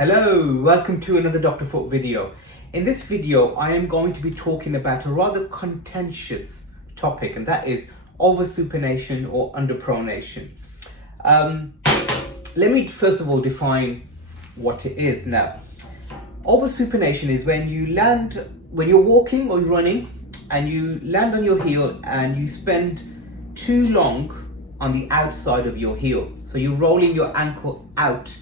Hello, welcome to another Dr. Foot video. In this video, I am going to be talking about a rather contentious topic, and that is over-supination or underpronation. Let me first of all define what it is. Now, over-supination is when you're walking or running and you land on your heel and you spend too long on the outside of your heel. So you're rolling your ankle out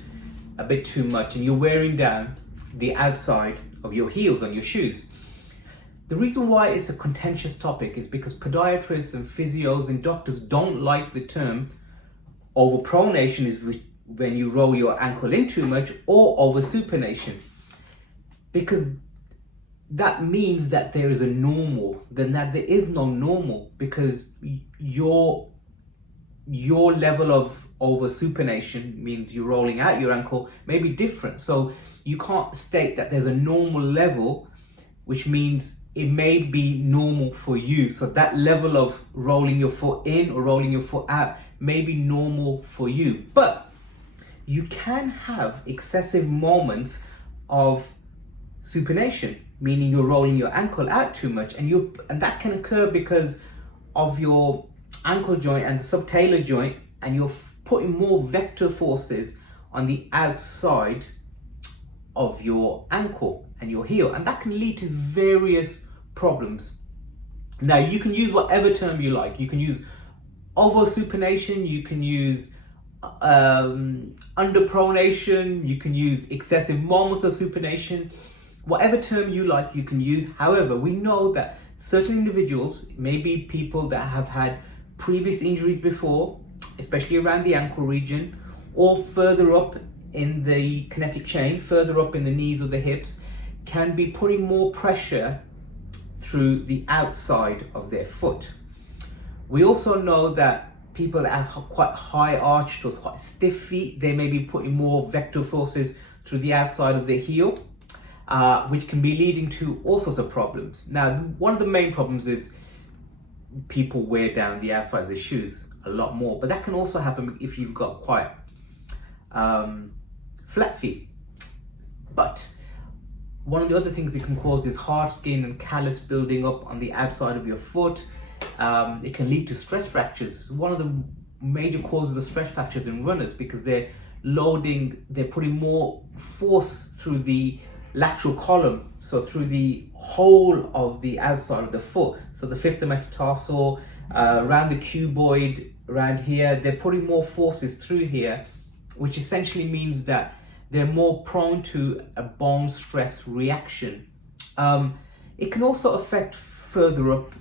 a bit too much and you're wearing down the outside of your heels on your shoes. The reason why it's a contentious topic is because podiatrists and physios and doctors don't like the term overpronation, is when you roll your ankle in too much, or oversupination, because that means that there is a normal, then that there is no normal, because your level of oversupination means you're rolling out your ankle may be different. So you can't state that there's a normal level, which means it may be normal for you. So that level of rolling your foot in or rolling your foot out may be normal for you. But you can have excessive moments of supination, meaning you're rolling your ankle out too much, and that can occur because of your ankle joint and the subtalar joint, and you're putting more vector forces on the outside of your ankle and your heel, and that can lead to various problems. Now, you can use whatever term you like. You can use oversupination, you can use underpronation, you can use excessive moments of supination. Whatever term you like, you can use. However, we know that certain individuals, maybe people that have had previous injuries before, especially around the ankle region, or further up in the kinetic chain, further up in the knees or the hips, can be putting more pressure through the outside of their foot. We also know that people that have quite high arched or quite stiff feet, they may be putting more vector forces through the outside of their heel, which can be leading to all sorts of problems. Now, one of the main problems is people wear down the outside of the shoes a lot more, but that can also happen if you've got quite flat feet. But one of the other things it can cause is hard skin and callus building up on the outside of your foot. It can lead to stress fractures. One of the major causes of stress fractures in runners, because they're putting more force through the lateral column, so through the whole of the outside of the foot. So the fifth metatarsal, around the cuboid, around here, they're putting more forces through here, which essentially means that they're more prone to a bone stress reaction. It can also affect further up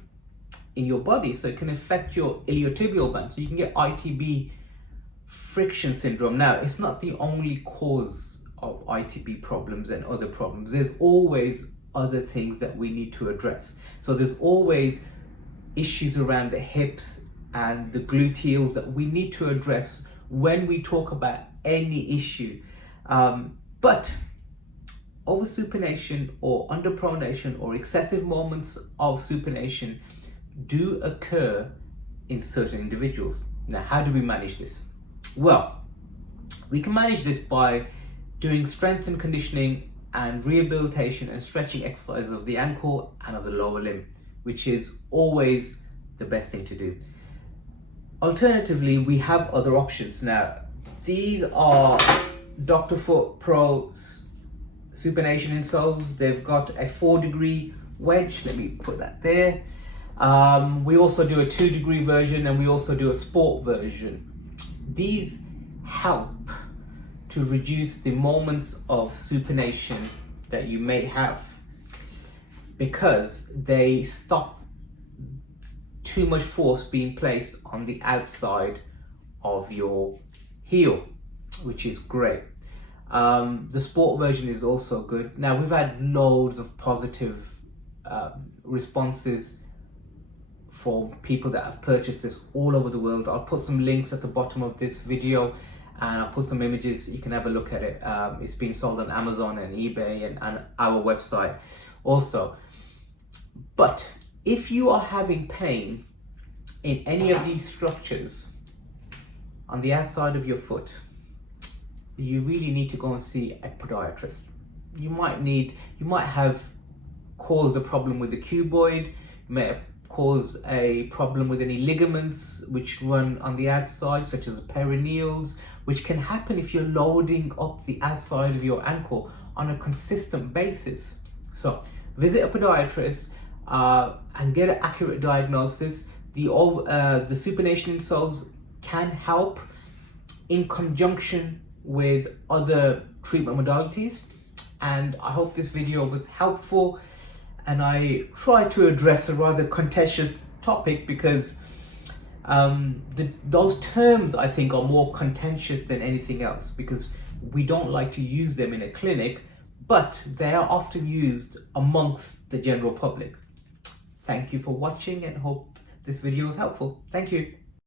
in your body, so it can affect your iliotibial band, so you can get ITB friction syndrome. Now, it's not the only cause of ITB problems and other problems. There's always other things that we need to address. So there's always issues around the hips and the gluteals that we need to address when we talk about any issue. But oversupination or underpronation or excessive moments of supination do occur in certain individuals. Now, how do we manage this? Well, we can manage this by doing strength and conditioning and rehabilitation and stretching exercises of the ankle and of the lower limb, which is always the best thing to do. Alternatively, we have other options. Now, these are Dr. Foot Pro supination insoles. They've got a 4-degree wedge. Let me put that there. We also do a 2-degree version, and we also do a sport version. These help to reduce the moments of supination that you may have, because they stop too much force being placed on the outside of your heel, which is great. The sport version is also good. Now, we've had loads of positive responses for people that have purchased this all over the world. I'll put some links at the bottom of this video, and I'll put some images, you can have a look at it. It's been sold on Amazon and eBay and our website also. But if you are having pain in any of these structures on the outside of your foot, you really need to go and see a podiatrist. You might have caused a problem with the cuboid, you may have caused a problem with any ligaments which run on the outside, such as the perineals, which can happen if you're loading up the outside of your ankle on a consistent basis. So visit a podiatrist and get an accurate diagnosis. The supination insoles can help in conjunction with other treatment modalities, and I hope this video was helpful, and I try to address a rather contentious topic because those terms, I think, are more contentious than anything else, because we don't like to use them in a clinic, but they are often used amongst the general public. Thank you for watching and hope this video was helpful. Thank you.